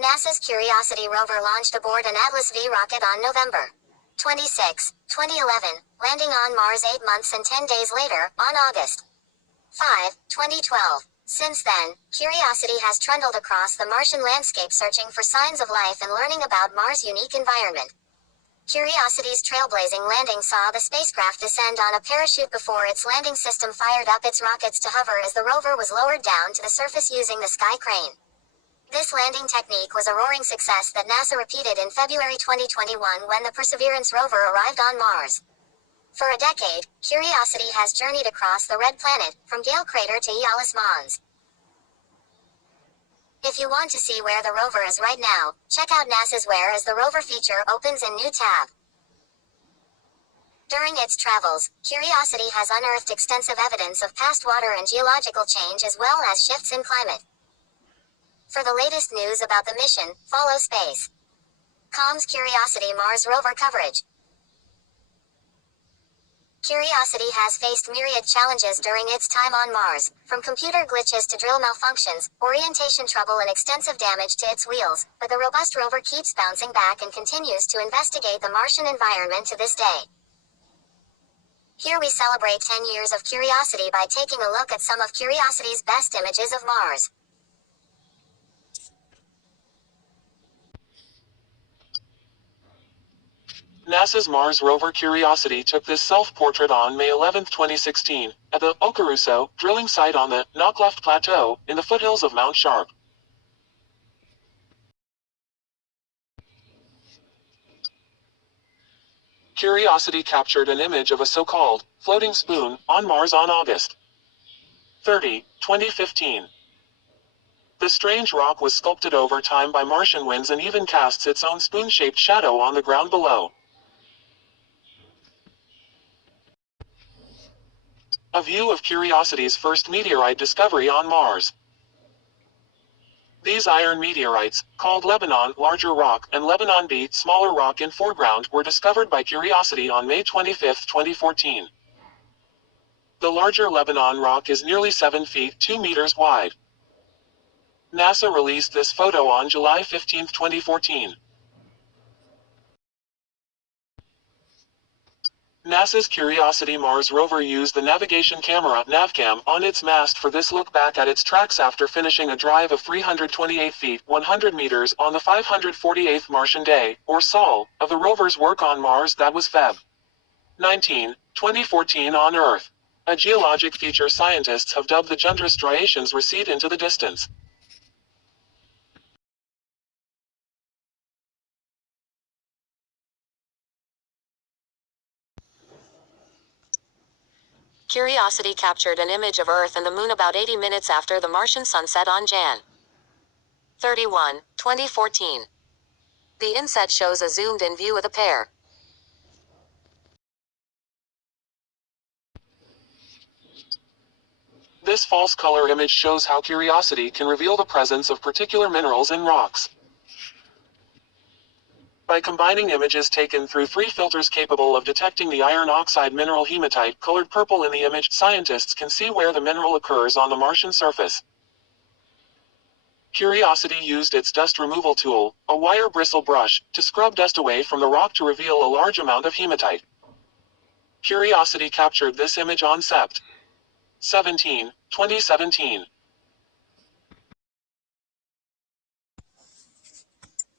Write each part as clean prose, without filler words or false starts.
NASA's Curiosity rover launched aboard an Atlas V rocket on November 26, 2011, landing on Mars 8 months and 10 days later, on August 5, 2012. Since then, Curiosity has trundled across the Martian landscape searching for signs of life and learning about Mars' unique environment. Curiosity's trailblazing landing saw the spacecraft descend on a parachute before its landing system fired up its rockets to hover as the rover was lowered down to the surface using the sky crane. This landing technique was a roaring success that NASA repeated in February 2021 when the Perseverance rover arrived on Mars. For a decade, Curiosity has journeyed across the Red Planet, from Gale Crater to Aeolis Mons. If you want to see where the rover is right now, check out NASA's Where is the Rover feature opens in new tab. During its travels, Curiosity has unearthed extensive evidence of past water and geological change as well as shifts in climate. For the latest news about the mission, follow Space.com's Curiosity Mars rover coverage. Curiosity has faced myriad challenges during its time on Mars, from computer glitches to drill malfunctions, orientation trouble and extensive damage to its wheels, but the robust rover keeps bouncing back and continues to investigate the Martian environment to this day. Here we celebrate 10 years of Curiosity by taking a look at some of Curiosity's best images of Mars. NASA's Mars rover Curiosity took this self-portrait on May 11, 2016, at the Ocaruso drilling site on the Knockleft Plateau, in the foothills of Mount Sharp. Curiosity captured an image of a so-called floating spoon on Mars on August 30, 2015. The strange rock was sculpted over time by Martian winds and even casts its own spoon-shaped shadow on the ground below. A view of Curiosity's first meteorite discovery on Mars. These iron meteorites, called Lebanon Larger Rock and Lebanon B Smaller Rock in foreground, were discovered by Curiosity on May 25, 2014. The larger Lebanon rock is nearly 7 feet 2 meters wide. NASA released this photo on July 15, 2014. NASA's Curiosity Mars rover used the navigation camera NavCam on its mast for this look back at its tracks after finishing a drive of 328 feet 100 meters on the 548th Martian day, or SOL, of the rover's work on Mars. That was Feb. 19, 2014 on Earth. A geologic feature scientists have dubbed the Jundra striations recede into the distance. Curiosity captured an image of Earth and the Moon about 80 minutes after the Martian sunset on Jan. 31, 2014. The inset shows a zoomed-in view of the pair. This false color image shows how Curiosity can reveal the presence of particular minerals in rocks. By combining images taken through 3 filters capable of detecting the iron oxide mineral hematite colored purple in the image, scientists can see where the mineral occurs on the Martian surface. Curiosity used its dust removal tool, a wire bristle brush, to scrub dust away from the rock to reveal a large amount of hematite. Curiosity captured this image on Sept. 17, 2017.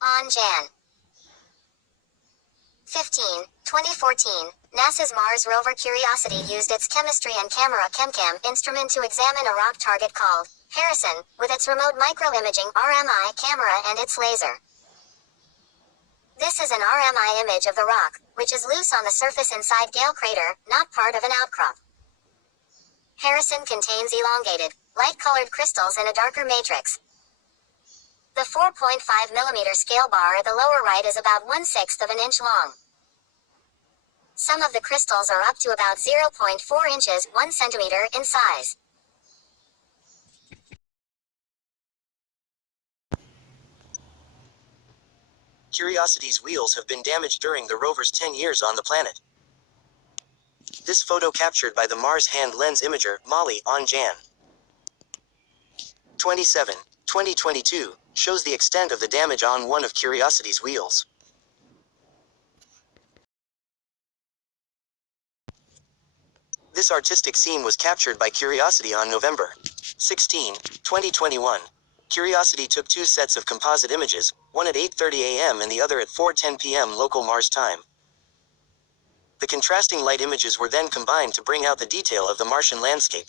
On Jan. 15, 2014, NASA's Mars rover Curiosity used its chemistry and camera ChemCam instrument to examine a rock target called Harrison, with its remote microimaging RMI camera and its laser. This is an RMI image of the rock, which is loose on the surface inside Gale Crater, not part of an outcrop. Harrison contains elongated, light-colored crystals in a darker matrix. The 4.5 mm scale bar at the lower right is about 1/6 of an inch long. Some of the crystals are up to about 0.4 inches, 1 centimeter, in size. Curiosity's wheels have been damaged during the rover's 10 years on the planet. This photo captured by the Mars Hand Lens Imager, Molly, on Jan. 27, 2022, shows the extent of the damage on one of Curiosity's wheels. This artistic scene was captured by Curiosity on November 16, 2021. Curiosity took two sets of composite images, one at 8:30 a.m. and the other at 4:10 p.m. local Mars time. The contrasting light images were then combined to bring out the detail of the Martian landscape.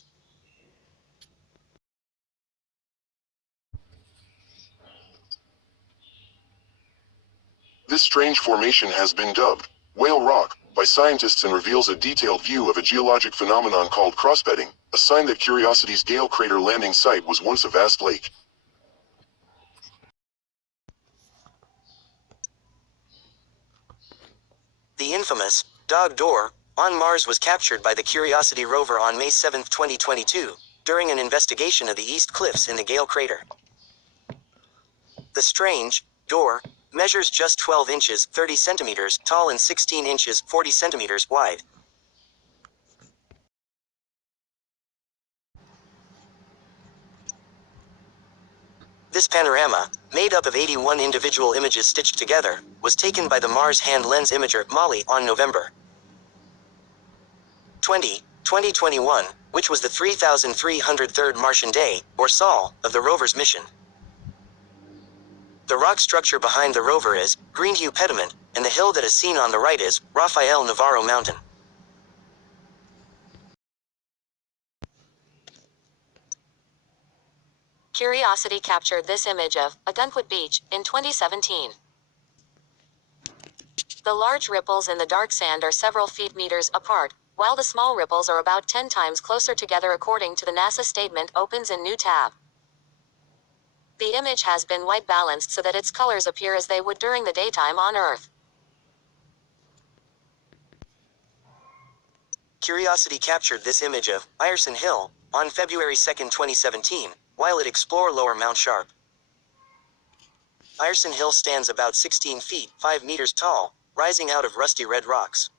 This strange formation has been dubbed whale rock by scientists and reveals a detailed view of a geologic phenomenon called crossbedding, a sign that Curiosity's Gale crater landing site was once a vast lake. The infamous dog door on Mars was captured by the Curiosity rover on May 7, 2022, during an investigation of the East Cliffs in the Gale crater. The strange door measures just 12 inches 30 centimeters tall and 16 inches 40 centimeters wide. This panorama, made up of 81 individual images stitched together, was taken by the Mars Hand Lens Imager Molly on November 20, 2021, which was the 3,303rd Martian day, or SOL, of the rover's mission. The rock structure behind the rover is Greenhue Pediment, and the hill that is seen on the right is Rafael Navarro Mountain. Curiosity captured this image of Adunkwood Beach in 2017. The large ripples in the dark sand are several meters apart, while the small ripples are about 10 times closer together according to the NASA statement opens in new tab. The image has been white balanced so that its colors appear as they would during the daytime on Earth. Curiosity captured this image of Ireson Hill on February 2, 2017, while it explored Lower Mount Sharp. Ireson Hill stands about 16 feet 5 meters tall, rising out of rusty red rocks.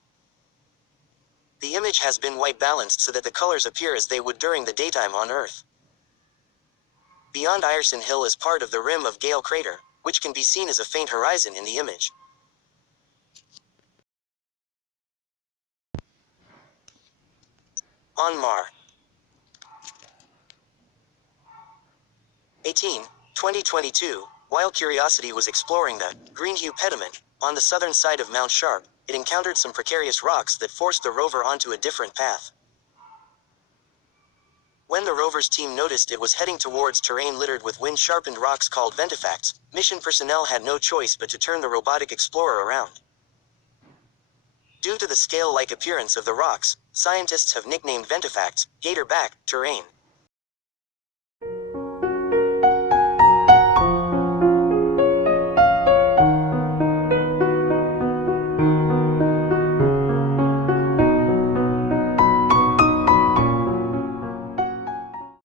The image has been white balanced so that the colors appear as they would during the daytime on Earth. Beyond Ireson Hill is part of the rim of Gale crater, which can be seen as a faint horizon in the image. On Mar. 18, 2022, while Curiosity was exploring the Greenhue Pediment on the southern side of Mount Sharp, it encountered some precarious rocks that forced the rover onto a different path. When the rover's team noticed it was heading towards terrain littered with wind-sharpened rocks called ventifacts, mission personnel had no choice but to turn the robotic explorer around. Due to the scale-like appearance of the rocks, scientists have nicknamed ventifacts gator-back terrain.